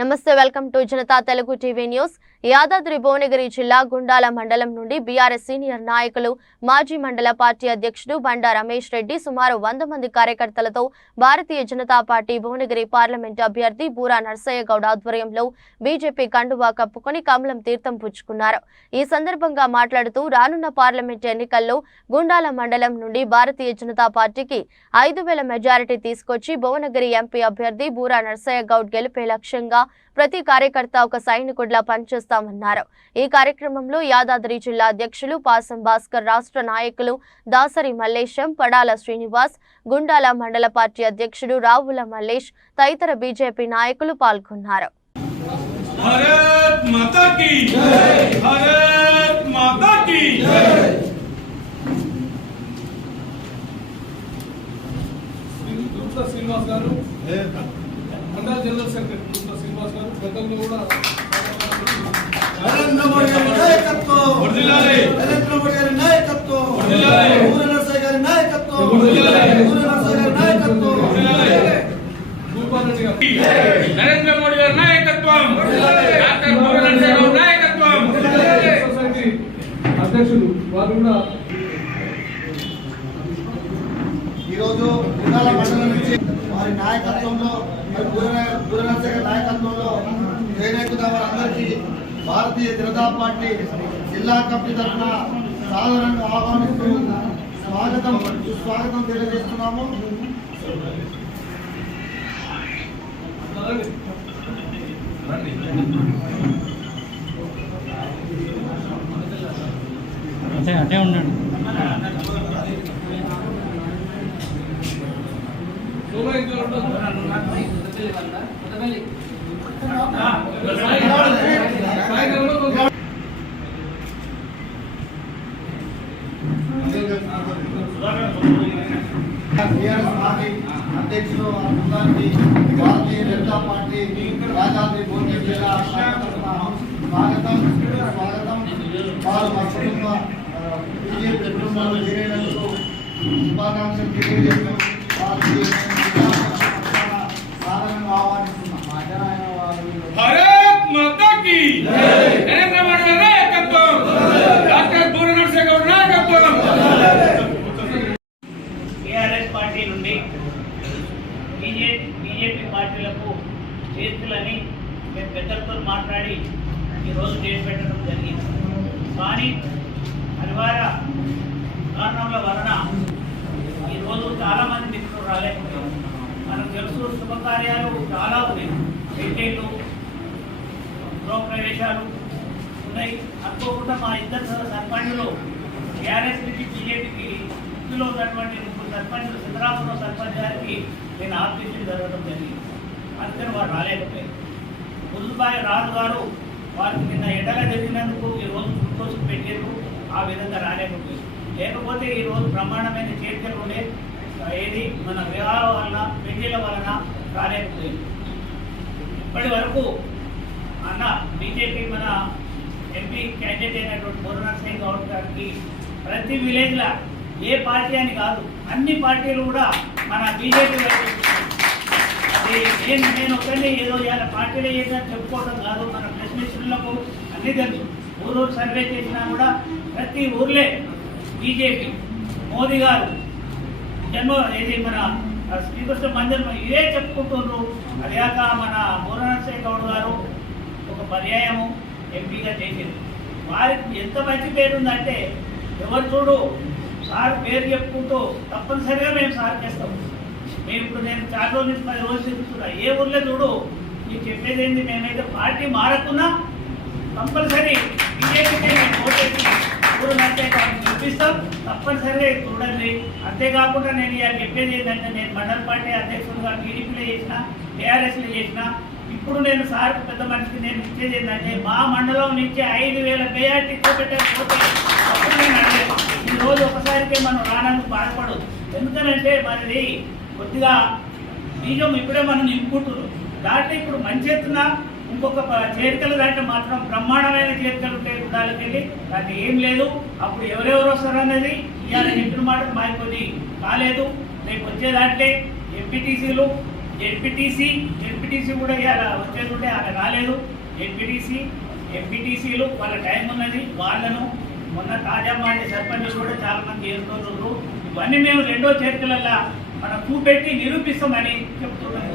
నమస్తే welcome to Janata Telugu TV news. Yadadri Bhuvanagiri జిల్లా గుండాల మండలం నుండి బీఆర్ఎస్ సీనియర్ నాయకులు మాజీ మండల పార్టీ అధ్యక్షుడు బండా రమేష్ రెడ్డి సుమారు వంద మంది కార్యకర్తలతో భారతీయ జనతా పార్టీ భువనగిరి పార్లమెంటు అభ్యర్థి బూరా నర్సయ్య గౌడ్ ఆధ్వర్యంలో బీజేపీ కండువా కప్పుకొని కమలం తీర్థం పుచ్చుకున్నారు. ఈ సందర్భంగా మాట్లాడుతూ రానున్న పార్లమెంట్ ఎన్నికల్లో గుండాల మండలం నుండి భారతీయ జనతా పార్టీకి ఐదు వేల మెజారిటీ తీసుకొచ్చి భువనగిరి ఎంపీ అభ్యర్థి బూరా నర్సయ్య గౌడ్ గెలిపే లక్ష్యంగా ప్రతి కార్యకర్త ఒక సైనికుడిలా పనిచేస్తామన్నారు ఈ కార్యక్రమంలో యాదాద్రి జిల్లా అధ్యక్షులు పాసం భాస్కర్ రాష్ట్ర నాయకులు దాసరి మల్లేశం పడాల శ్రీనివాస్ గుండాల మండల పార్టీ అధ్యక్షుడు రావుల మల్లేష్ తదితర బీజేపీ నాయకులు పాల్గొన్నారు भारत माता की भारत माता की గుప్తా శ్రీనివాస్ గారు మండల జనరల్ సెక్రటరీ గుప్తా శ్రీనివాస్ గారు గతంలో కూడా నరేంద్ర మోడీ గారి నాయకత్వం. వర్ధిల్లాలి. నరేంద్ర మోడీ గారి నాయకత్వం. వర్ధిల్లాలి. ఊర నరసయ్య గారి నాయకత్వం. ఊర గారి గారు. నరేంద్ర మోడీ గారి డాక్టర్ గారి అధ్యక్షులు వారు కూడా ఈరోజు మండలం నుంచి వారి నాయకత్వంలో మరి నరసయ్య గారి నాయకత్వంలో చేనేకున్న వారందరికీ భారతీయ జనతా పార్టీ జిల్లా కమిటీ తరఫున సాధారణంగా ఆహ్వానిస్తూ స్వాగతం సుస్వాగతం తెలియజేస్తున్నాము. అంటే అటే ఉన్నాడు. శోభా ఇంకా ఉండదు. సాయంకాలంలో కొంచెం టీఆర్ఎస్ పార్టీ అధ్యక్షులు బృందానికి భారతీయ జనతా పార్టీ రాజాద్రి భువనగిరి జిల్లా శాఖ తరఫున స్వాగతం స్వాగతం వారు మా కుటుంబ ఆ, బీజేపీ కుటుంబంలో చేరేందుకు శుభాకాంక్షలు తెలియజేస్తూ వారికి డేట్ పెట్టడం జరిగింది. కానీ అనివార్య కారణముల వలన ఈరోజు చాలామంది మిత్రులు రాలేకపోయారు. మనకు తెలుసు శుభకార్యాలు చాలా ఉన్నాయి. పెళ్ళిళ్ళు గృహప్రవేశాలు ఉన్నాయి. అనుకోకుండా మా ఇద్దరు సర్పంచులు టీఆర్ఎస్ నుంచి బీజేపీకి ఇందులో ఉన్నటువంటి ముగ్గురు సర్పంచులు సిద్ధరాపురం సర్పంచ్ గారికి నేను ఆఫీసులు జరగడం జరిగింది. అందుకని వారు రాలేకపోయారు. ముదుబాయి రాజు గారు వారికి ఆ విధంగా రాలేకపోయారు లేకపోతే ఈ రోజు బ్రహ్మాండమైన చేర్చలు ఉండే ఏది? మన వివాహాల వలన పెళ్ళిల వలన రాలేకపోయింది ఇప్పటి వరకు అన్న బీజేపీ మన ఎంపీ క్యాండిడేట్ అయినటువంటి బుర్రనాథ్ సింగ్ గౌడ్ గారికి ప్రతి విలేజ్లో ఏ పార్టీ అని కాదు అన్ని పార్టీలు కూడా మన బీజేపీ వైపు అది నేను నేను ఒకరిని ఏదో ఇవాళ పార్టీలో ఏదని చెప్పుకోవడం కాదు మన ప్రెస్ అన్నీ తెలుసు. ఊరూరు సర్వే చేసినా కూడా ప్రతి ఊర్లే బీజేపీ మోదీ గారు జన్మ ఏది మన శ్రీకృష్ణ మందిరం ఇదే చెప్పుకుంటున్నారు. అదేక మన బూరనరసింహ గౌడ్ గారు ఒక పర్యాయము ఎంపీగా చేసింది. వారికి ఎంత మంచి పేరు ఉందంటే ఎవరు చూడు సార్ పేరు చెప్పుకుంటూ తప్పనిసరిగా మేము సార్ చేస్తాం. మేము ఇప్పుడు నేను చాలా రోజుల నుంచి పది రోజులు చెప్తున్నా ఏ ఊర్లో చూడు మీకు చెప్పేది ఏంటి మేమైతే పార్టీ మారకున్నా కంపల్సరీ బీజేపీకి మేము ఓటేసి ఊరు చూపిస్తాం తప్పనిసరిగా చూడండి. అంతేకాకుండా నేను ఇవాళ చెప్పేది ఏంటంటే నేను మండల పార్టీ అధ్యక్షుడుగా టీడీపీలో చేసిన టీఆర్ఎస్లో చేసిన. ఇప్పుడు నేను సార్ పెద్ద మనిషికి నేను ఇచ్చేది ఏంటంటే మా మండలం నుంచి ఐదు వేల మెజార్టీ చూపెట్టకపోతే అప్పుడు నేను అడగలేదు ఈ రోజు ఒకసారికే మనం రానందుకు బాధపడదు ఎందుకనంటే మనది కొద్దిగా బీజం ఇప్పుడే మనం నింపుకుంటున్నాం. దాంట్లో ఇప్పుడు మంచి ఎత్తున ఇంకొక ప- చేరికలు దాంట్లో మాత్రం బ్రహ్మాండమైన చేరికలు ఉంటాయి గుడాలకు వెళ్ళి దాంట్లో ఏం లేదు. అప్పుడు ఎవరెవరు వస్తారు అన్నది ఇవాళ చెప్పిన మాట మాకు కాలేదు. రేపు వచ్చే దాంట్లో ఎంపీటీసీలు జెడ్పీటీసీ జెడ్పీటీసీ కూడా ఇవాళ వచ్చేది ఉంటే అలా రాలేదు. ఎంపీటీసీ ఎంపీటీసీలు వాళ్ళ టైం ఉన్నది వాళ్ళను మొన్న తాజా మాజీ సర్పంచులు కూడా చాలా మంది ఏరుతున్నారు ఇవన్నీ మేము రెండో చేరికలల్లా మనం చూపెట్టి నిరూపిస్తామని చెప్తున్నాం.